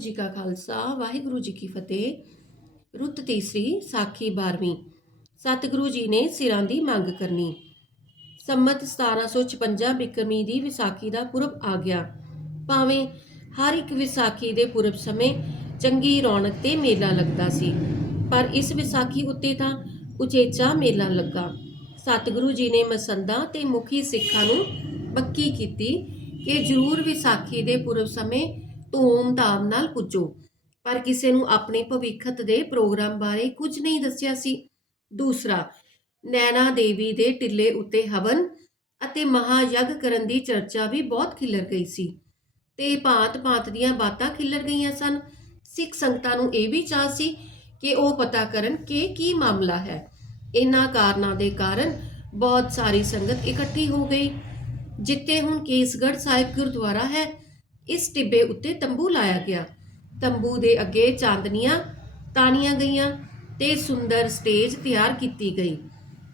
ਜੀ ਕਾ ਖਾਲਸਾ, ਵਾਹਿਗੁਰੂ ਜੀ ਕੀ ਫਤਿਹ। ਰੁੱਤ ਤੀਸਰੀ, ਸਾਖੀ 12ਵੀਂ ਸਤਿਗੁਰੂ ਜੀ ਨੇ ਸਿਰਾਂ ਦੀ ਮੰਗ ਕਰਨੀ। ਸੰਮਤ 1756 ਬਿਕਰਮੀ ਦੀ ਵਿਸਾਖੀ ਦਾ ਪੁਰਬ ਆ ਗਿਆ। ਭਾਵੇਂ ਹਰ ਇੱਕ ਵਿਸਾਖੀ ਦੇ ਪੁਰਬ ਸਮੇਂ ਚੰਗੀ ਰੌਣਕ ਤੇ ਮੇਲਾ ਲੱਗਦਾ ਸੀ, ਪਰ ਇਸ ਵਿਸਾਖੀ ਉੱਤੇ ਤਾਂ ਉਚੇਚਾ ਮੇਲਾ ਲੱਗਾ। ਸਤਿਗੁਰੂ ਜੀ ਨੇ ਮਸੰਦਾਂ ਤੇ ਮੁਖੀ ਸਿੱਖਾਂ ਨੂੰ ਪੱਕੀ ਕੀਤੀ ਕਿ ਜ਼ਰੂਰ ਵਿਸਾਖੀ ਦੇ ਪੁਰਬ ਸਮੇਂ ਧੂਮ-ਧਾਮ ਨਾਲ ਪੁੱਜੋ। ਪਰ ਕਿਸੇ ਨੂੰ ਆਪਣੇ ਭਵਿੱਖਤ ਦੇ ਪ੍ਰੋਗਰਾਮ ਬਾਰੇ ਕੁਝ ਨਹੀਂ ਦੱਸਿਆ ਸੀ। ਦੂਸਰਾ ਨੈਣਾ ਦੇਵੀ ਦੇ ਟਿੱਲੇ ਉੱਤੇ ਹਵਨ ਅਤੇ ਮਹਾਯਗ ਕਰਨ ਦੀ ਚਰਚਾ ਵੀ ਬਹੁਤ ਖਿਲਰ ਗਈ ਸੀ। ਤੇ ਭਾਂਤ-ਭਾਂਤ ਦੀਆਂ ਬਾਤਾਂ ਖਿਲਰ ਗਈਆਂ ਸਨ। ਸਿੱਖ ਸੰਗਤਾਂ ਨੂੰ ਇਹ ਵੀ ਚਾਹ ਸੀ ਕਿ ਉਹ ਪਤਾ ਕਰਨ ਕਿ ਕੀ ਮਾਮਲਾ ਹੈ। ਇਹਨਾਂ ਕਾਰਨਾਂ ਦੇ ਕਾਰਨ ਬਹੁਤ ਸਾਰੀ ਸੰਗਤ ਇਕੱਠੀ ਹੋ ਗਈ। ਜਿੱਤੇ ਹੁਣ ਕੇਸਗੜ੍ਹ ਸਾਹਿਬ ਗੁਰਦੁਆਰਾ ਹੈ ਇਸ ਟਿੱਬੇ ਉੱਤੇ ਤੰਬੂ ਲਾਇਆ ਗਿਆ। ਤੰਬੂ ਦੇ ਅੱਗੇ ਚਾਂਦਨੀਆਂ ਤਾਨੀਆਂ ਗਈਆਂ ਤੇ ਸੁੰਦਰ ਸਟੇਜ ਤਿਆਰ ਕੀਤੀ ਗਈ।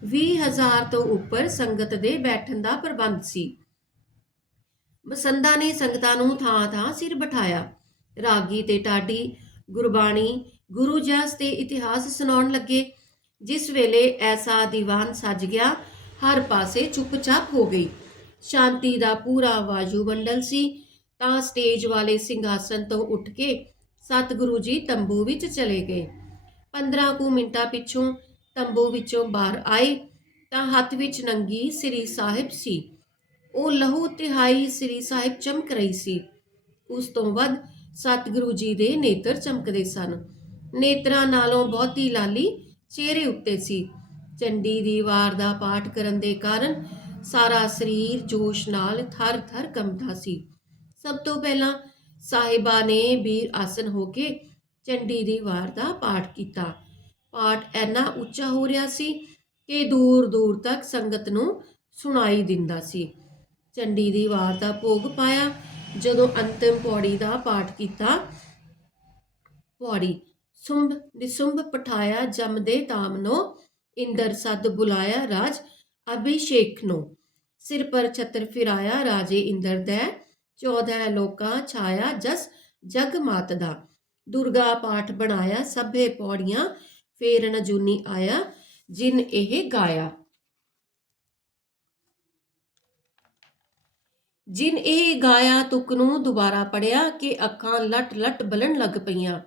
20000 ਤੋਂ ਉੱਪਰ ਸੰਗਤ ਦੇ ਬੈਠਣ ਦਾ ਪ੍ਰਬੰਧ ਸੀ। ਮਸੰਦਾ ਨੇ ਸੰਗਤਾਂ ਨੂੰ ਥਾਂ-ਥਾਂ ਸਿਰ ਬਿਠਾਇਆ। ਰਾਗੀ ਤੇ ਟਾਡੀ, ਗੁਰਬਾਣੀ, ਗੁਰੂ ਜਸ ਤੇ ਇਤਿਹਾਸ ਸੁਣਾਉਣ ਲੱਗੇ। ਜਿਸ ਵੇਲੇ ਐਸਾ ਦੀਵਾਨ ਸੱਜ ਗਿਆ, ਹਰ ਪਾਸੇ ਚੁੱਪਚਾਪ ਹੋ ਗਈ। ਸ਼ਾਂਤੀ ਦਾ ਪੂਰਾ ਵਾਯੂਮੰਡਲ ਸੀ। ਤਾਂ ਸਟੇਜ ਵਾਲੇ ਸਿੰਘਾਸਨ ਤੋਂ ਉੱਠ ਕੇ ਸਤਿਗੁਰੂ ਜੀ ਤੰਬੂ ਵਿੱਚ ਚਲੇ ਗਏ। 15 ਕੁ ਮਿੰਟਾਂ ਪਿੱਛੋਂ ਤੰਬੂ ਵਿੱਚੋਂ ਬਾਹਰ ਆਏ ਤਾਂ ਹੱਥ ਵਿੱਚ ਨੰਗੀ ਸ੍ਰੀ ਸਾਹਿਬ ਸੀ। ਉਹ ਲਹੂ ਤਿਹਾਈ ਸ੍ਰੀ ਸਾਹਿਬ ਚਮਕ ਰਹੀ ਸੀ। ਉਸ ਤੋਂ ਵੱਧ ਸਤਿਗੁਰੂ ਜੀ ਦੇ ਨੇਤਰ ਚਮਕਦੇ ਸਨ। ਨੇਤਰਾਂ ਨਾਲੋਂ ਬਹੁਤੀ ਲਾਲੀ ਚਿਹਰੇ ਉੱਤੇ ਸੀ। ਚੰਡੀ ਦੀ ਵਾਰ ਦਾ ਪਾਠ ਕਰਨ ਦੇ ਕਾਰਨ ਸਾਰਾ ਸਰੀਰ ਜੋਸ਼ ਨਾਲ ਥਰ-ਥਰ ਕੰਬਦਾ ਸੀ। ਸਭ ਤੋਂ ਪਹਿਲਾਂ ਸਾਹਿਬਾ ਨੇ ਵੀਰ ਆਸਨ ਹੋ ਕੇ ਚੰਡੀ ਦੀ ਵਾਰ ਦਾ ਪਾਠ ਕੀਤਾ। ਪਾਠ ਐਨਾ ਉੱਚਾ ਹੋ ਰਿਹਾ ਸੀ ਕਿ ਦੂਰ-ਦੂਰ ਤੱਕ ਸੰਗਤ ਨੂੰ ਸੁਣਾਈ ਦਿੰਦਾ ਸੀ। ਚੰਡੀ ਦੀ ਵਾਰ ਦਾ ਭੋਗ ਪਾਇਆ। ਜਦੋਂ ਅੰਤਿਮ ਪੌੜੀ ਦਾ ਪਾਠ ਕੀਤਾ, ਪੌੜੀ ਸੁੰਭ ਨਿਸੁੰਭ ਪਠਾਇਆ ਜਮ ਜਮਦੇ ਤਾਮਨੋ, ਇੰਦਰ ਸਦ ਬੁਲਾਇਆ ਰਾਜ ਅਭਿਸ਼ੇਕ ਨੂੰ ਸਿਰ ਪਰ ਛਤਰ ਫਿਰਾਇਆ ਰਾਜੇ ਇੰਦਰ ਦੇ 14 ਲੋਕਾਂ ਛਾਇਆ ਜਸ ਜਗ ਮਾਤ ਦਾ। ਦੁਰਗਾ ਪਾਠ ਬਣਾਇਆ, ਸਭੇ ਪੌੜੀਆਂ ਫੇਰ ਨਜੂਨੀ ਆਇਆ, ਜਿਨ ਇਹ ਗਾਇਆ। ਜਿਨ ਇਹ ਗਾਇਆ, ਤੁਕ ਨੂੰ ਦੁਬਾਰਾ ਪੜਿਆ ਕਿ ਅੱਖਾਂ ਲਟ ਲਟ ਬਲਣ ਲੱਗ ਪਈਆਂ।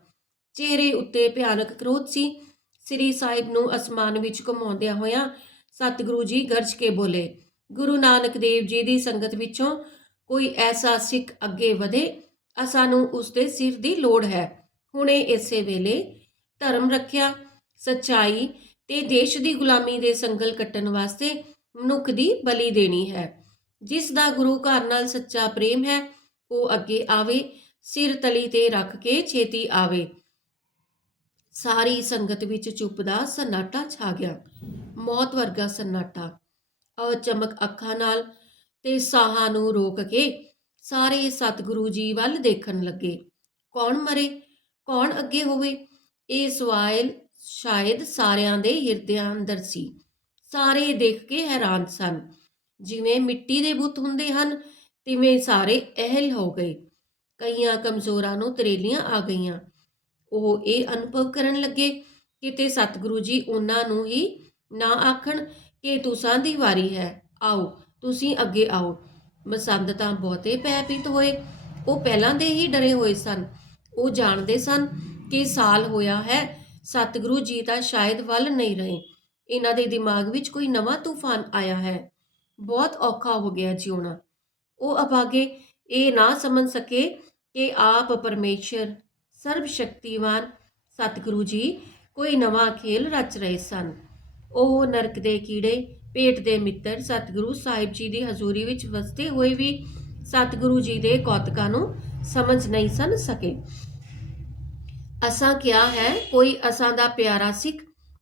ਚਿਹਰੇ ਉੱਤੇ ਭਿਆਨਕ ਕ੍ਰੋਧ ਸੀ। ਸ੍ਰੀ ਸਾਹਿਬ ਨੂੰ ਅਸਮਾਨ ਵਿੱਚ ਘੁਮਾਉਂਦਿਆਂ ਹੋਇਆਂ ਸਤਿਗੁਰੂ ਜੀ ਗਰਜ ਕੇ ਬੋਲੇ, ਗੁਰੂ ਨਾਨਕ ਦੇਵ ਜੀ ਦੀ ਸੰਗਤ ਵਿੱਚੋਂ ਕੋਈ ਐਸਾ ਸਿੱਖ ਅੱਗੇ ਵਧੇ ਸਾਨੂੰ ਉਸ ਦੇ ਸਿਰ ਦੀ ਲੋੜ ਹੈ। ਹੁਣੇ ਇਸੇ ਵੇਲੇ ਧਰਮ ਰੱਖਿਆ, ਸਚਾਈ ਤੇ ਦੇਸ਼ ਦੀ ਗੁਲਾਮੀ ਦੇ ਸੰਗਲ ਕੱਟਣ ਵਾਸਤੇ ਮਨੁੱਖ ਦੀ ਬਲੀ ਦੇਣੀ ਹੈ। ਜਿਸ ਦਾ ਗੁਰੂ ਘਰ ਨਾਲ ਸੱਚਾ ਪ੍ਰੇਮ ਹੈ, ਉਹ ਅੱਗੇ ਆਵੇ, ਸਿਰ ਤਲੀ ਤੇ ਰੱਖ ਕੇ ਛੇਤੀ ਆਵੇ। ਸਾਰੀ ਸੰਗਤ ਵਿੱਚ ਚੁੱਪ ਦਾ ਸન્ਨਾਟਾ ਛਾ ਗਿਆ। ਮੌਤ ਵਰਗਾ ਸਨਾਟਾ। ਔਰ ਚਮਕ ਅੱਖਾਂ ਨਾਲ ਤੇ ਸਾਹਾਂ ਨੂੰ ਰੋਕ ਕੇ ਸਾਰੇ ਸਤਿਗੁਰੂ ਜੀ ਵੱਲ ਦੇਖਣ ਲੱਗੇ। ਕੌਣ ਮਰੇ? ਕੌਣ ਅੱਗੇ ਹੋਵੇ? ਇਹ ਸਵਾਲ ਸ਼ਾਇਦ ਸਾਰਿਆਂ ਦੇ ਹਿਰਦਿਆਂ ਅੰਦਰ ਸੀ। ਸਾਰੇ ਦੇਖ ਕੇ ਹੈਰਾਨ ਸਨ। ਜਿਵੇਂ ਮਿੱਟੀ ਦੇ ਬੁੱਤ ਹੁੰਦੇ ਹਨ, ਤਿਵੇਂ ਸਾਰੇ ਅਹਿਲ ਹੋ ਗਏ। ਕਈਆਂ ਕਮਜ਼ੋਰਾਂ ਨੂੰ ਤਰੇਲੀਆਂ ਆ ਗਈਆਂ। ਉਹ ਇਹ ਅਨੁਭਵ ਕਰਨ ਲੱਗੇ ਕਿਤੇ ਸਤਿਗੁਰੂ ਜੀ ਉਹਨਾਂ ਨੂੰ ਹੀ ਨਾ ਆਖਣ ਕਿ ਤੁਸਾਂ ਦੀ ਵਾਰੀ ਹੈ। ਆਓ ਤੁਸੀਂ ਅੱਗੇ ਆਓ। ਮਸੰਦ ਤਾਂ ਬਹੁਤੇ ਪੈਪੀਤ ਹੋਏ। ਉਹ ਪਹਿਲਾਂ ਦੇ ਹੀ ਡਰੇ ਹੋਏ ਸਨ। ਉਹ ਜਾਣਦੇ ਸਨ ਕਿ ਸਾਲ ਹੋਇਆ ਹੈ। ਸਤਿਗੁਰੂ ਜੀ ਤਾਂ ਸ਼ਾਇਦ ਵੱਲ ਨਹੀਂ ਰਹੇ। ਇਹਨਾਂ ਦੇ ਦਿਮਾਗ ਵਿੱਚ ਕੋਈ ਨਵਾਂ ਤੂਫਾਨ ਆਇਆ ਹੈ। ਬਹੁਤ ਔਖਾ ਹੋ ਗਿਆ ਜਿਉਣਾ। ਉਹ ਅਭਾਗੇ ਇਹ ਨਾ ਸਮਝ ਸਕੇ ਕਿ ਆਪ ਪਰਮੇਸ਼ਰ ਸਰਬ ਸ਼ਕਤੀਵਾਨ ਸਤਿਗੁਰੂ ਜੀ ਕੋਈ ਨਵਾਂ ਖੇਲ ਰਚ ਰਹੇ ਸਨ। ਉਹ ਨਰਕ ਦੇ ਕੀੜੇ ਪੇਟ ਦੇ ਮਿੱਤਰ ਸਤਿਗੁਰੂ ਸਾਹਿਬ ਜੀ ਦੀ ਹਜ਼ੂਰੀ ਵਿੱਚ ਵਸਦੇ ਹੋਏ ਵੀ ਸਤਿਗੁਰੂ ਜੀ ਦੇ ਕੌਤਕਾਂ ਨੂੰ ਸਮਝ ਨਹੀਂ ਸਨ ਸਕੇ। ਅਸਾਂ ਕਿਹਾ ਹੈ, ਕੋਈ ਅਸਾਂ ਦਾ ਪਿਆਰਾ ਸਿੱਖ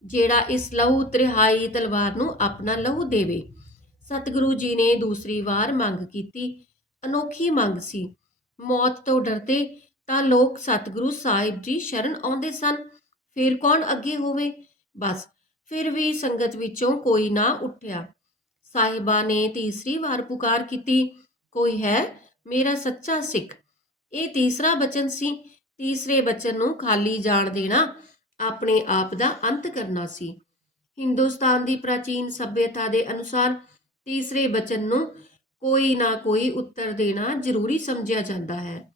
ਜਿਹੜਾ ਇਸ ਲਹੂ ਤ੍ਰਿਹਾਈ ਤਲਵਾਰ ਨੂੰ ਆਪਣਾ ਲਹੂ ਦੇਵੇ। ਸਤਿਗੁਰੂ ਜੀ ਨੇ ਦੂਸਰੀ ਵਾਰ ਮੰਗ ਕੀਤੀ, ਅਨੋਖੀ ਮੰਗ ਸੀ। ਮੌਤ ਤੋਂ ਡਰਦੇ ਤਾਂ ਲੋਕ ਸਤਿਗੁਰੂ ਸਾਹਿਬ ਜੀ ਸ਼ਰਨ ਆਉਂਦੇ ਸਨ। ਫਿਰ ਕੌਣ ਅੱਗੇ ਹੋਵੇ? ਬਸ ਫਿਰ ਵੀ ਸੰਗਤ ਵਿੱਚੋਂ ਕੋਈ ਨਾ ਉੱਠਿਆ। ਸਾਹਿਬਾ ਨੇ ਤੀਸਰੀ ਵਾਰ ਪੁਕਾਰ ਕੀਤੀ, ਕੋਈ ਹੈ ਮੇਰਾ ਸੱਚਾ ਸਿੱਖ? ਇਹ ਤੀਸਰਾ ਬਚਨ ਸੀ। ਤੀਸਰੇ ਬਚਨ ਨੂੰ ਖਾਲੀ ਜਾਣ ਦੇਣਾ ਆਪਣੇ ਆਪ ਦਾ ਅੰਤ ਕਰਨਾ ਸੀ। ਹਿੰਦੁਸਤਾਨ ਦੀ ਪ੍ਰਾਚੀਨ ਸਭਿਅਤਾ ਦੇ ਅਨੁਸਾਰ ਤੀਸਰੇ ਬਚਨ ਨੂੰ ਕੋਈ ਨਾ ਕੋਈ ਉੱਤਰ ਦੇਣਾ ਜ਼ਰੂਰੀ ਸਮਝਿਆ ਜਾਂਦਾ ਹੈ।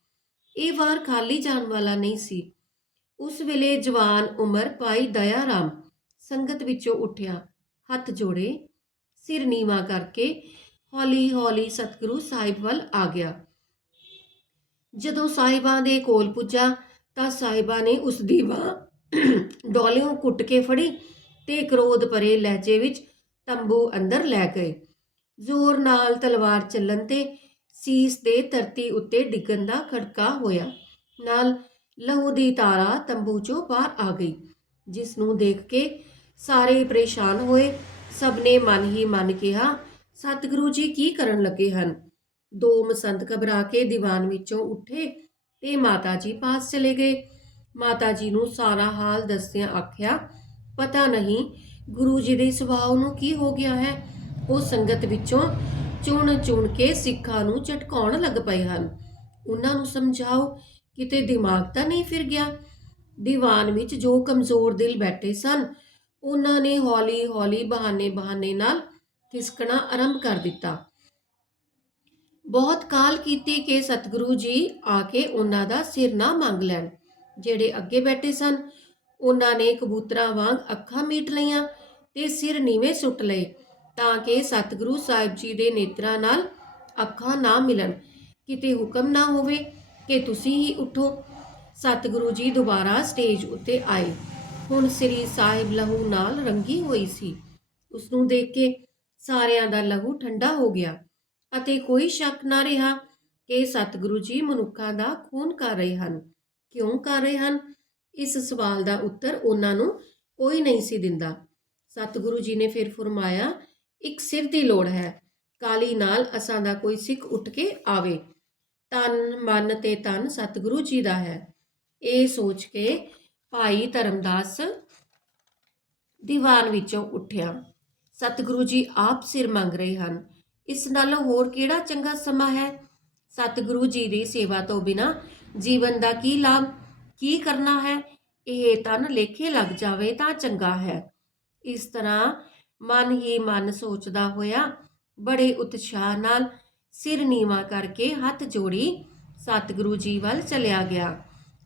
ਇਹ ਵਾਰ ਖਾਲੀ ਜਾਣ ਵਾਲਾ ਨਹੀਂ ਸੀ। ਉਸ ਵੇਲੇ ਜਵਾਨ ਉਮਰ ਭਾਈ ਦਇਆ ਰਾਮ ਸੰਗਤ ਵਿੱਚੋਂ ਉੱਠਿਆ, ਹੱਥ ਜੋੜੇ, ਸਿਰ ਨੀਵਾ ਕਰਕੇ ਹੌਲੀ ਹੌਲੀ ਸਤਿਗੁਰੂ ਸਾਹਿਬ ਵੱਲ ਆ ਗਿਆ। ਜਦੋਂ ਸਾਹਿਬਾਂ ਦੇ ਕੋਲ ਪੁੱਜਾ ਤਾਂ ਸਾਹਿਬਾਂ ਨੇ ਉਸ ਦੀ ਬਾਂਹ ਡੋਲਿਓਂ ਕੁੱਟ ਕੇ ਫੜੀ ਤੇ ਕ੍ਰੋਧ ਭਰੇ ਲਹਿਜੇ ਵਿੱਚ ਤੰਬੂ ਅੰਦਰ ਲੈ ਗਏ। ਜ਼ੋਰ ਨਾਲ ਤਲਵਾਰ ਚੱਲਣ ਤੇ ਸੀਸ ਦੇ ਧਰਤੀ ਉੱਤੇ ਡਿੱਗਣ ਦਾ ਖੜਕਾ ਹੋਇਆ। ਨਾਲ ਲਹੂ ਦੀ ਤਾਰਾ ਤੰਬੂ ਚੋਂ ਬਾਹਰ ਆ ਗਈ, ਜਿਸ ਨੂੰ ਦੇਖ ਕੇ ਸਾਰੇ ਪਰੇਸ਼ਾਨ ਹੋਏ। ਸਭ ਨੇ ਮਨ ਹੀ ਮਨ ਕਿਹਾ, ਸਤਿਗੁਰੂ ਜੀ, ਕੀ ਕਰਨ ਲੱਗੇ ਹਨ? ਦੋ ਮਸੰਤ ਘਬਰਾ ਕੇ ਦੀਵਾਨ ਵਿੱਚੋਂ ਉੱਠੇ ਤੇ ਮਾਤਾ ਜੀ ਪਾਸ ਚਲੇ ਗਏ। ਮਾਤਾ ਜੀ ਨੂੰ ਸਾਰਾ ਹਾਲ ਦੱਸਦਿਆਂ ਆਖਿਆ, ਪਤਾ ਨਹੀਂ, ਗੁਰੂ ਜੀ ਦੇ ਸੁਭਾਅ ਨੂੰ ਕੀ ਹੋ ਗਿਆ ਹੈ? ਉਹ ਸੰਗਤ ਵਿੱਚੋਂ ਚੁਣ ਚੁਣ ਕੇ ਸਿੱਖਾਂ ਨੂੰ ਝਟਕਾਉਣ ਲੱਗ ਪਏ ਹਨ। ਉਹਨਾਂ ਨੂੰ ਸਮਝਾਓ, ਕਿਤੇ ਦਿਮਾਗ ਤਾਂ ਨਹੀਂ ਫਿਰ ਗਿਆ? ਦੀਵਾਨ ਵਿੱਚ ਜੋ ਕਮਜ਼ੋਰ ਦਿਲ ਬੈਠੇ ਸਨ ਉਹਨਾਂ ਨੇ ਹੌਲੀ ਹੌਲੀ ਬਹਾਨੇ ਬਹਾਨੇ ਨਾਲ ਖਿਸਕਣਾ ਆਰੰਭ ਕਰ ਦਿੱਤਾ। ਬਹੁਤ ਕਾਲ ਕੀਤੀ ਕਿ ਸਤਿਗੁਰੂ ਜੀ ਆ ਕੇ ਉਹਨਾਂ ਦਾ ਸਿਰ ਨਾ ਮੰਗ ਲੈਣ। ਜਿਹੜੇ ਅੱਗੇ ਬੈਠੇ ਸਨ, ਉਹਨਾਂ ਨੇ ਕਬੂਤਰਾਂ ਵਾਂਗ ਅੱਖਾਂ ਮੀਟ ਲਈਆਂ ਤੇ ਸਿਰ ਨੀਵੇਂ ਸੁੱਟ ਲਏ ਤਾਂ ਕਿ ਸਤਿਗੁਰੂ ਸਾਹਿਬ ਜੀ ਦੇ ਨੇਤਰਾਂ ਨਾਲ ਅੱਖਾਂ ਨਾ ਮਿਲਣ। ਕਿਤੇ ਹੁਕਮ ਨਾ ਹੋਵੇ ਕਿ ਤੁਸੀਂ ਹੀ ਉਠੋ। ਸਤਿਗੁਰੂ ਜੀ ਦੁਬਾਰਾ ਸਟੇਜ ਉੱਤੇ ਆਏ। ਹੁਣ ਸ੍ਰੀ ਸਾਹਿਬ ਲਹੂ ਨਾਲ ਰੰਗੀ ਹੋਈ ਸੀ। ਉਸ ਨੂੰ ਦੇਖ ਕੇ ਸਾਰਿਆਂ ਦਾ ਲਹੂ ਠੰਡਾ ਹੋ ਗਿਆ ਅਤੇ ਕੋਈ ਸ਼ੱਕ ਨਾ ਰਿਹਾ ਕਿ ਸਤਿਗੁਰੂ ਜੀ ਮਨੁੱਖਾਂ ਦਾ ਖੂਨ ਕਰ ਰਹੇ ਹਨ। ਕਿਉਂ ਕਰ ਰਹੇ ਹਨ? ਇਸ ਸਵਾਲ ਦਾ ਉੱਤਰ ਉਹਨਾਂ ਨੂੰ ਕੋਈ ਨਹੀਂ ਸੀ ਦਿੰਦਾ। ਸਤਿਗੁਰੂ ਜੀ ਨੇ ਫਿਰ ਫਰਮਾਇਆ, ਇੱਕ ਸਿਰ ਦੀ ਲੋੜ ਹੈ। ਕਾਲੀ ਨਾਲ ਅਸਾਂ ਦਾ ਕੋਈ ਸਿੱਖ ਉੱਠ ਕੇ ਆਵੇ। ਤਨ, ਮਨ ਤੇ ਤਨ ਸਤਿਗੁਰੂ ਜੀ ਦਾ ਹੈ। ਇਹ ਸੋਚ ਕੇ ਭਾਈ ਧਰਮਦਾਸ ਦੀਵਾਨ ਵਿੱਚੋਂ ਉੱਠਿਆ। ਸਤਿਗੁਰੂ ਜੀ ਆਪ ਸਿਰ ਮੰਗ ਰਹੇ ਹਨ, ਇਸ ਨਾਲੋਂ ਹੋਰ ਕਿਹੜਾ ਚੰਗਾ ਸਮਾਂ ਹੈ? ਸਤਿਗੁਰੂ ਜੀ ਦੀ ਸੇਵਾ ਤੋਂ ਬਿਨਾ ਜੀਵਨ ਦਾ ਕੀ ਲਾਭ, ਕੀ ਕਰਨਾ ਹੈ? ਇਹ ਤਨ ਲੇਖੇ ਲੱਗ ਜਾਵੇ ਤਾਂ ਚੰਗਾ ਹੈ। ਇਸ ਤਰ੍ਹਾਂ ਮਨ ਹੀ ਮਨ ਸੋਚਦਾ ਹੋਇਆ, ਬੜੇ ਉਤਸ਼ਾਹ ਨਾਲ ਸਿਰ ਨੀਵਾ ਕਰਕੇ ਹੱਥ ਜੋੜੀ ਸਤਿਗੁਰੂ ਜੀ ਵੱਲ ਚਲਿਆ ਗਿਆ।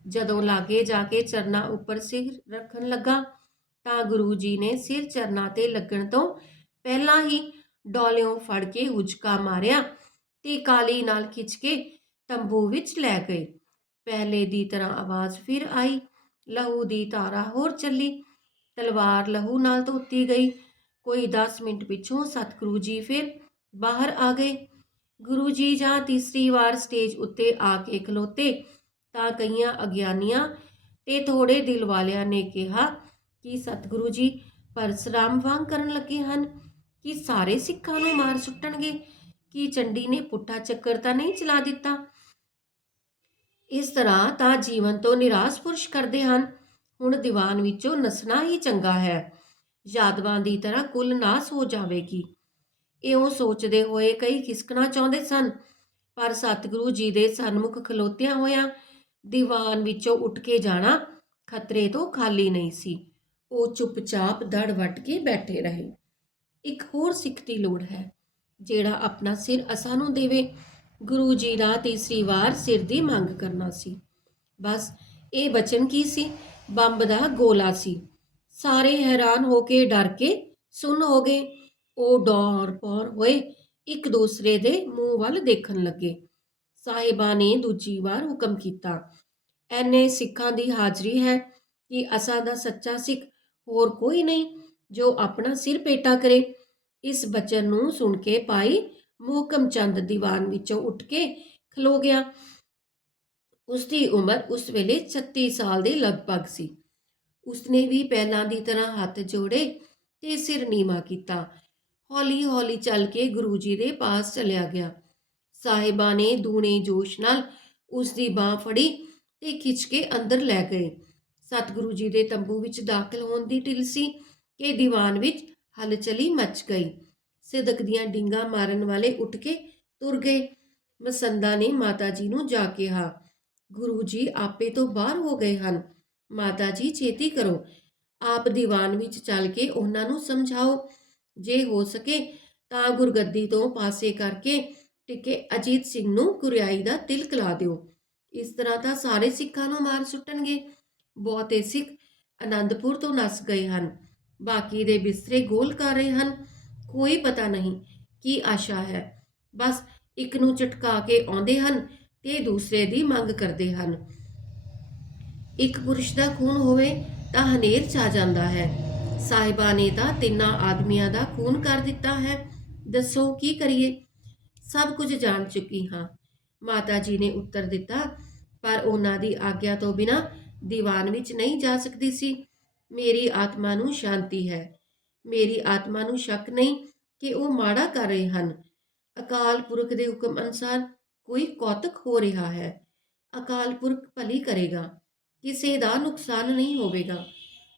ਜਦੋਂ ਲਾਗੇ ਜਾ ਕੇ ਚਰਨਾਂ ਉੱਪਰ ਸਿਰ ਰੱਖਣ ਲੱਗਾ ਤਾਂ ਗੁਰੂ ਜੀ ਨੇ ਸਿਰ ਚਰਨਾਂ ਤੇ ਲੱਗਣ ਤੋਂ ਪਹਿਲਾਂ ਹੀ ਡੋਲਿਓਂ ਫੜ ਕੇ ਹੁਜਕਾ ਮਾਰਿਆ ਤੇ ਕਾਲੀ ਨਾਲ ਖਿੱਚ ਕੇ ਤੰਬੂ ਵਿੱਚ ਲੈ ਗਏ। ਪਹਿਲੇ ਦੀ ਤਰ੍ਹਾਂ ਆਵਾਜ਼ ਫਿਰ ਆਈ, ਲਹੂ ਦੀ ਧਾਰਾ ਹੋਰ ਚੱਲੀ, ਤਲਵਾਰ ਲਹੂ ਨਾਲ ਧੋਤੀ ਗਈ। ਕੋਈ 10 ਮਿੰਟ ਪਿੱਛੋਂ ਸਤਿਗੁਰੂ ਜੀ ਫਿਰ ਬਾਹਰ ਆ ਗਏ। ਗੁਰੂ ਜੀ ਜਾਂ ਤੀਸਰੀ ਵਾਰ ਸਟੇਜ ਉੱਤੇ ਆ ਕੇ ਖਲੋਤੇ। ਤਾਂ ਕਈਆਂ ਅਗਿਆਨੀਆਂ ਤੇ ਥੋੜੇ ਦਿਲ ਵਾਲਿਆਂ ਨੇ ਕਿਹਾ ਕਿ ਸਤਿਗੁਰੂ ਜੀ ਪਰਸਰਾਮ ਵਾਂਗ ਕਰਨ ਲੱਗੇ ਹਨ ਕਿ ਸਾਰੇ ਸਿੱਖਾਂ ਨੂੰ ਮਾਰ ਸੁੱਟਣਗੇ। ਕਿ ਚੰਡੀ ਨੇ ਪੁੱਠਾ ਚੱਕਰ ਤਾਂ ਨਹੀਂ ਚਲਾ ਦਿੱਤਾ? ਇਸ ਤਰ੍ਹਾਂ ਤਾਂ ਜੀਵਨ ਤੋਂ ਨਿਰਾਸ਼ ਪੁਰਸ਼ ਕਰਦੇ ਹਨ। ਹੁਣ ਦੀਵਾਨ ਵਿੱਚੋਂ ਨਸਣਾ ਹੀ ਚੰਗਾ ਹੈ। ਯਾਦਵਾਂ ਦੀ ਤਰ੍ਹਾਂ ਕੁੱਲ ਨਾਸ ਹੋ ਜਾਵੇਗੀ। ਇਉਂ ਸੋਚਦੇ ਹੋਏ ਕਈ ਖਿਸਕਣਾ ਚਾਹੁੰਦੇ ਸਨ, ਪਰ ਸਤਿਗੁਰੂ ਜੀ ਦੇ ਸਨਮੁਖ ਖਲੋਤਿਆਂ ਹੋਇਆਂ ਦੀਵਾਨ ਵਿੱਚੋਂ ਉੱਠ ਕੇ ਜਾਣਾ ਖਤਰੇ ਤੋਂ ਖਾਲੀ ਨਹੀਂ ਸੀ। ਉਹ ਚੁੱਪਚਾਪ ਦੜ ਵੱਟ ਕੇ ਬੈਠੇ ਰਹੇ। ਇੱਕ ਹੋਰ ਸਿੱਖ ਦੀ ਲੋੜ ਹੈ, ਜਿਹੜਾ ਆਪਣਾ ਸਿਰ ਅਸਾਂ ਨੂੰ ਦੇਵੇ। ਗੁਰੂ ਜੀ ਦਾ ਤੀਸਰੀ ਵਾਰ ਸਿਰ ਦੀ ਮੰਗ ਕਰਨਾ ਸੀ। ਬਸ ਇਹ ਬਚਨ ਕੀ ਸੀ? ਬੰਬ ਦਾ ਗੋਲਾ ਸੀ। ਸਾਰੇ ਹੈਰਾਨ ਹੋ ਕੇ ਡਰ ਕੇ ਸੁਣ ਹੋ ਗਏ। ਉਹ ਡੌਰ ਪੌਰ ਹੋਏ ਇੱਕ ਦੂਸਰੇ ਦੇ ਮੂੰਹ ਵੱਲ ਦੇਖਣ ਲੱਗੇ। ਸਾਹਿਬਾਂ ਨੇ ਦੂਜੀ ਵਾਰ ਹੁਕਮ ਕੀਤਾ। ਐਨੇ ਸਿੱਖਾਂ ਦੀ ਹਾਜ਼ਰੀ ਹੈ ਕਿ ਅਸਾਂ ਦਾ ਸੱਚਾ ਸਿੱਖ ਹੋਰ ਕੋਈ ਨਹੀਂ ਜੋ ਆਪਣਾ ਸਿਰ ਪੇਟਾ ਕਰੇ। ਇਸ ਬਚਨ ਨੂੰ ਸੁਣ ਕੇ ਪਾਈ ਮੋਹਕਮ ਚੰਦ ਦੀਵਾਨ ਵਿੱਚੋਂ ਉੱਠ ਕੇ ਖਲੋ ਗਿਆ। ਉਸ ਦੀ ਉਮਰ ਉਸ ਵੇਲੇ 36 ਸਾਲ ਦੇ ਲਗਭਗ ਸੀ। ਉਸਨੇ ਵੀ ਪਹਿਲਾਂ ਦੀ ਤਰ੍ਹਾਂ ਹੱਥ ਜੋੜੇ ਤੇ ਸਿਰ ਨੀਵਾ ਕੀਤਾ। ਹੌਲੀ ਹੌਲੀ ਚੱਲ ਕੇ ਗੁਰੂ ਜੀ ਦੇ ਪਾਸ ਚਲਿਆ ਗਿਆ। ਸਾਹਿਬਾਂ ਨੇ ਦੂਣੇ ਜੋਸ਼ ਨਾਲ ਉਸ ਦੀ ਬਾਹ ਫੜੀ ਤੇ ਖਿੱਚ ਕੇ ਅੰਦਰ ਲੈ ਗਏ। ਸਤਿਗੁਰੂ ਜੀ ਦੇ ਤੰਬੂ ਵਿੱਚ ਦਾਖਲ ਹੋਣ ਦੀ ਢਿੱਲ ਸੀ ਕਿ ਦੀਵਾਨ ਵਿੱਚ ਹਲਚਲੀ ਮਚ ਗਈ। ਸਿਦਕ ਦੀਆਂ ਡਿੰਗਾ ਮਾਰਨ ਵਾਲੇ ਉੱਠ ਕੇ ਤੁਰ ਗਏ। ਮਸੰਦਾ ਨੇ ਮਾਤਾ ਜੀ ਨੂੰ ਜਾ ਕਿਹਾ, ਗੁਰੂ ਜੀ, ਆਪੇ ਤੋਂ ਬਾਹਰ ਹੋ ਗਏ ਹਨ। ਮਾਤਾ ਜੀ ਛੇਤੀ ਕਰੋ। ਆਪ ਦੀਵਾਨ ਵਿੱਚ ਚੱਲ ਕੇ ਉਹਨਾਂ ਨੂੰ ਸਮਝਾਓ। ਜੇ ਹੋ ਸਕੇ ਤਾਂ ਗੁਰਗੱਦੀ ਤੋਂ ਪਾਸੇ ਕਰਕੇ ਟਿੱਕੇ ਅਜੀਤ ਸਿੰਘ ਨੂੰ ਕੁਰਿਆਈ ਦਾ ਤਿਲਕ ਲਾ ਦਿਓ। ਇਸ ਤਰ੍ਹਾਂ ਤਾਂ ਸਾਰੇ ਸਿੱਖਾਂ ਨੂੰ ਮਾਰ ਸੁੱਟਣਗੇ। ਬਹੁਤੇ ਸਿੱਖ ਅਨੰਦਪੁਰ ਤੋਂ ਨਸ ਗਏ ਹਨ। ਬਾਕੀ ਦੇ ਬਿਸਤਰੇ ਗੋਲ ਕਰ ਰਹੇ ਹਨ। ਕੋਈ ਪਤਾ ਨਹੀਂ ਕੀ ਆਸ਼ਾ ਹੈ। ਬਸ ਇੱਕ ਨੂੰ ਝਟਕਾ ਕੇ ਆਉਂਦੇ ਹਨ ਤੇ ਦੂਸਰੇ ਦੀ ਮੰਗ ਕਰਦੇ ਹਨ। ਇੱਕ ਪੁਰਸ਼ ਦਾ ਖੂਨ ਹੋਵੇ ਤਾਂ ਹਨੇਰ ਛਾ ਜਾਂਦਾ ਹੈ। ਸਾਹਿਬਾ ਨੇ ਤਾਂ ਤਿੰਨਾਂ ਆਦਮੀਆਂ ਦਾ ਖੂਨ ਕਰ ਦਿੱਤਾ ਹੈ। ਦੱਸੋ ਕੀ ਕਰੀਏ? ਸਭ ਕੁਝ ਜਾਣ ਚੁੱਕੀ ਹਾਂ। ਮਾਤਾ ਜੀ ਨੇ ਉੱਤਰ ਦਿੱਤਾ, ਪਰ ਉਹਨਾਂ ਦੀ ਆਗਿਆ ਤੋਂ ਬਿਨਾ ਦੀਵਾਨ ਵਿੱਚ ਨਹੀਂ ਜਾ ਸਕਦੀ ਸੀ। ਮੇਰੀ ਆਤਮਾ ਨੂੰ ਸ਼ਾਂਤੀ ਹੈ। ਮੇਰੀ ਆਤਮਾ ਨੂੰ ਸ਼ੱਕ ਨਹੀਂ ਕਿ ਉਹ ਮਾੜਾ ਕਰ ਰਹੇ ਹਨ। ਅਕਾਲ ਪੁਰਖ ਦੇ ਹੁਕਮ ਅਨੁਸਾਰ ਕੋਈ ਕੌਤਕ ਹੋ ਰਿਹਾ ਹੈ। ਅਕਾਲ ਪੁਰਖ ਭਲੀ ਕਰੇਗਾ। ਕਿਸੇ ਦਾ ਨੁਕਸਾਨ ਨਹੀਂ ਹੋਵੇਗਾ।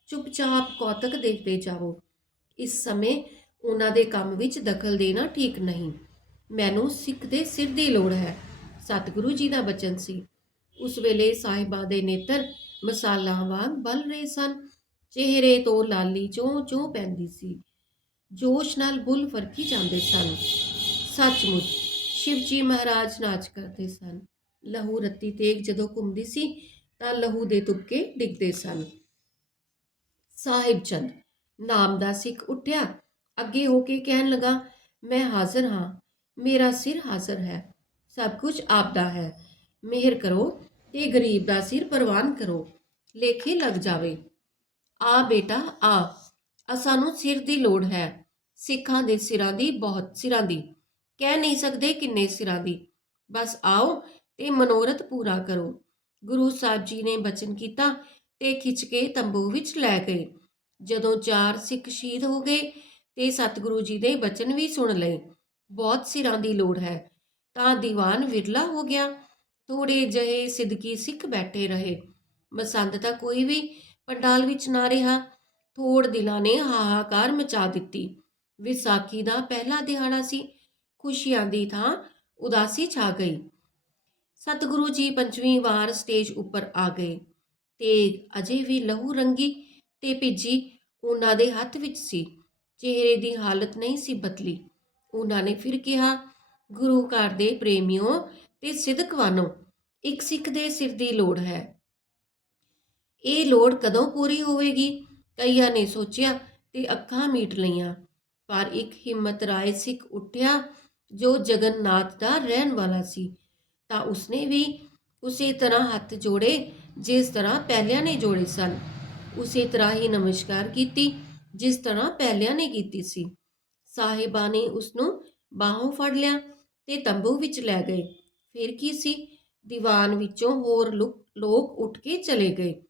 ਚੁੱਪਚਾਪ ਕੌਤਕ ਦੇਖਦੇ ਜਾਵੋ। ਇਸ ਸਮੇਂ ਉਹਨਾਂ ਦੇ ਕੰਮ ਵਿੱਚ ਦਖਲ ਦੇਣਾ ਠੀਕ ਨਹੀਂ। ਮੈਨੂੰ ਸਿੱਖ ਦੇ ਸਿਰ ਦੀ ਲੋੜ ਹੈ। ਸਤਿਗੁਰੂ ਜੀ ਦਾ ਬਚਨ ਸੀ। ਉਸ ਵੇਲੇ ਸਾਹਿਬਾ ਦੇ ਨੇਤਰ ਮਸਾਲਾਂ ਵਾਂਗ ਬਲ ਰਹੇ ਸਨ। ਚਿਹਰੇ ਤੋਂ ਲਾਲੀ ਚੋਂ ਚੋਂ ਪੈਂਦੀ ਸੀ। ਜੋਸ਼ ਨਾਲ ਬੁੱਲ ਫਰਕੀ ਜਾਂਦੇ ਸਨ। ਸੱਚਮੁੱਚ ਸ਼ਿਵਜੀ ਮਹਾਰਾਜ ਨਾਚ ਕਰਦੇ ਸਨ। ਲਹੂ ਰੱਤੀ ਤੇਗ ਜਦੋਂ ਘੁੰਮਦੀ ਸੀ ਤਾਂ ਲਹੂ ਦੇ ਤੁਪਕੇ ਡਿੱਗਦੇ ਸਨ। ਸਾਹਿਬ ਚੰਦ, ਨਾਮ ਦਾ ਸਿੱਖ ਉੱਠਿਆ। ਅੱਗੇ ਹੋ ਕੇ ਕਹਿਣ ਲੱਗਾ, ਮੈਂ ਹਾਜ਼ਰ ਹਾਂ। ਮੇਰਾ ਸਿਰ ਹਾਜ਼ਰ ਹੈ, ਸਭ ਕੁਝ ਆਪਦਾ ਹੈ। ਮਿਹਰ ਕਰੋ ਤੇ ਗਰੀਬ ਦਾ ਸਿਰ ਪ੍ਰਵਾਨ ਕਰੋ, ਲੇਖੇ ਲੱਗ ਜਾਵੇ। ਆ ਬੇਟਾ, ਆ। ਆ ਸਾਨੂੰ ਸਿਰ ਦੀ ਲੋੜ ਹੈ। ਸਿੱਖਾਂ ਦੇ ਸਿਰਾਂ ਦੀ ਬਹੁਤ, ਸਿਰਾਂ ਦੀ। ਕਹਿ ਨਹੀਂ ਸਕਦੇ ਕਿੰਨੇ ਸਿਰਾਂ ਦੀ। ਬਸ ਆਓ ਤੇ ਮਨੋਰਥ ਪੂਰਾ ਕਰੋ। ਗੁਰੂ ਸਾਹਿਬ ਜੀ ਨੇ ਬਚਨ ਕੀਤਾ ਤੇ ਖਿੱਚ ਕੇ ਤੰਬੂ ਵਿੱਚ ਲੈ ਗਏ। ਜਦੋਂ ਚਾਰ ਸਿੱਖ ਸ਼ਹੀਦ ਹੋ ਗਏ ਤੇ ਸਤਿਗੁਰੂ ਜੀ ਦੇ ਬਚਨ ਵੀ ਸੁਣ ਲਏ। ਬਹੁਤ ਸਿਰਾਂ ਦੀ ਲੋੜ ਹੈ। ਤਾਂ ਦੀਵਾਨ ਵਿਰਲਾ ਹੋ ਗਿਆ। ਥੋੜੇ ਜਿਹੇ ਸਿੱਧਕੀ ਸਿੱਖ ਬੈਠੇ ਰਹੇ। ਮਸੰਦ ਤਾਂ ਕੋਈ ਵੀ ਪੰਡਾਲ ਵਿੱਚ ਨਾ ਰਿਹਾ। ਥੋੜ ਦਿਲਾਂ ਨੇ ਹਾਹਾਕਾਰ ਮਚਾ ਦਿੱਤੀ। ਵਿਸਾਖੀ ਦਾ ਪਹਿਲਾ ਦਿਹਾੜਾ ਸੀ। ਖੁਸ਼ੀਆਂ ਦੀ ਥਾਂ ਉਦਾਸੀ ਛਾ ਗਈ। ਸਤਿਗੁਰੂ ਜੀ ਪੰਜਵੀਂ ਵਾਰ ਸਟੇਜ ਉੱਪਰ ਆ ਗਏ। ਤੇ ਅਜੇ ਵੀ ਲਹੂ ਰੰਗੀ ਤੇ ਭਿੱਜੀ ਉਹਨਾਂ ਦੇ ਹੱਥ ਵਿੱਚ ਸੀ। ਚਿਹਰੇ ਦੀ ਹਾਲਤ ਨਹੀਂ ਸੀ ਬਦਲੀ। ਉਹਨਾਂ ਨੇ ਫਿਰ ਕਿਹਾ, ਗੁਰੂ ਘਰ ਦੇ ਪ੍ਰੇਮਿਓ ਤੇ ਸਿਦਕਵਾਨੋ ਇੱਕ ਸਿੱਖ ਦੇ ਸਿਰ ਦੀ ਲੋੜ ਹੈ। ਇਹ ਲੋੜ ਕਦੋਂ ਪੂਰੀ ਹੋਵੇਗੀ? ਕਈਆਂ ਨੇ ਸੋਚਿਆ ਤੇ ਅੱਖਾਂ ਮੀਟ ਲਈਆਂ। ਪਰ ਇੱਕ ਹਿੰਮਤ ਰਾਏ ਸਿੱਖ ਉੱਠਿਆ ਜੋ ਜਗਨਨਾਥ ਦਾ ਰਹਿਣ ਵਾਲਾ ਸੀ। ਤਾਂ ਉਸਨੇ ਵੀ ਉਸੇ ਤਰ੍ਹਾਂ ਹੱਥ ਜੋੜੇ ਜਿਸ ਤਰ੍ਹਾਂ ਪਹਿਲਿਆਂ ਨੇ ਜੋੜੇ ਸਨ। ਉਸੇ ਤਰ੍ਹਾਂ ਹੀ ਨਮਸਕਾਰ ਕੀਤੀ ਜਿਸ ਤਰ੍ਹਾਂ ਪਹਿਲਿਆਂ ਨੇ ਕੀਤੀ ਸੀ। ਸਾਹਿਬਾ ਨੇ ਉਸ ਨੂੰ ਬਾਹੋਂ ਫੜ ਲਿਆ ਤੇ ਤੰਬੂ ਵਿੱਚ ਲੈ ਗਏ। ਫਿਰ ਕੀ ਸੀ? ਦੀਵਾਨ ਵਿੱਚੋਂ ਹੋਰ ਲੁਕ- ਲੋਕ ਉੱਠ ਕੇ ਚਲੇ ਗਏ।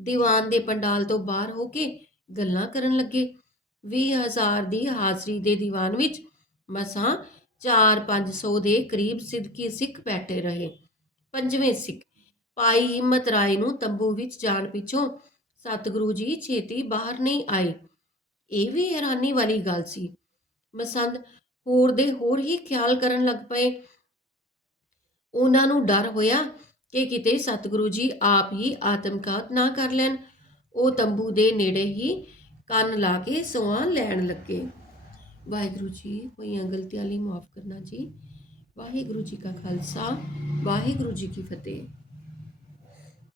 ਦੀਵਾਨ ਦੇ ਪੰਡਾਲ ਤੋਂ ਬਾਹਰ ਹੋ ਕੇ ਗੱਲਾਂ ਕਰਨ ਲੱਗੇ। 20000 ਦੀ ਹਾਜ਼ਰੀ ਦੇ ਦੀਵਾਨ ਵਿੱਚ ਮਸਾਂ 4-500 ਦੇ ਕਰੀਬ ਸਿੱਧਕੀ ਸਿੱਖ ਬੈਠੇ ਰਹੇ। ਪੰਜਵੇਂ ਸਿੱਖ, ਭਾਈ ਹਿੰਮਤ ਰਾਏ ਨੂੰ ਤੰਬੂ ਵਿੱਚ ਜਾਣ ਪਿੱਛੋਂ ਸਤਿਗੁਰੂ ਜੀ ਛੇਤੀ ਬਾਹਰ ਨਹੀਂ ਆਏ। ਇਹ ਵੀ ਹੈਰਾਨੀ ਵਾਲੀ ਗੱਲ ਸੀ। ਮਸੰਦ ਹੋਰ ਦੇ ਹੋਰ ਹੀ ਖਿਆਲ ਕਰਨ ਲੱਗ ਪਏ। ਉਹਨਾਂ ਨੂੰ ਡਰ ਹੋਇਆ ਕਿ ਕਿਤੇ ਸਤਿਗੁਰੂ ਜੀ ਆਪ ਹੀ ਆਤਮਘਾਤ ਨਾ ਕਰ ਲੈਣ। ਉਹ ਤੰਬੂ ਦੇ ਨੇੜੇ ਹੀ ਕੰਨ ਲਾ ਕੇ ਸੋਆਂ ਲੈਣ ਲੱਗੇ। ਵਾਹਿਗੁਰੂ ਜੀ ਹੋਈਆਂ ਗਲਤੀਆਂ ਲਈ ਮਾਫ ਕਰਨਾ ਜੀ। ਵਾਹਿਗੁਰੂ ਜੀ ਕਾ ਖਾਲਸਾ, ਵਾਹਿਗੁਰੂ ਜੀ ਕੀ ਫਤਿਹ।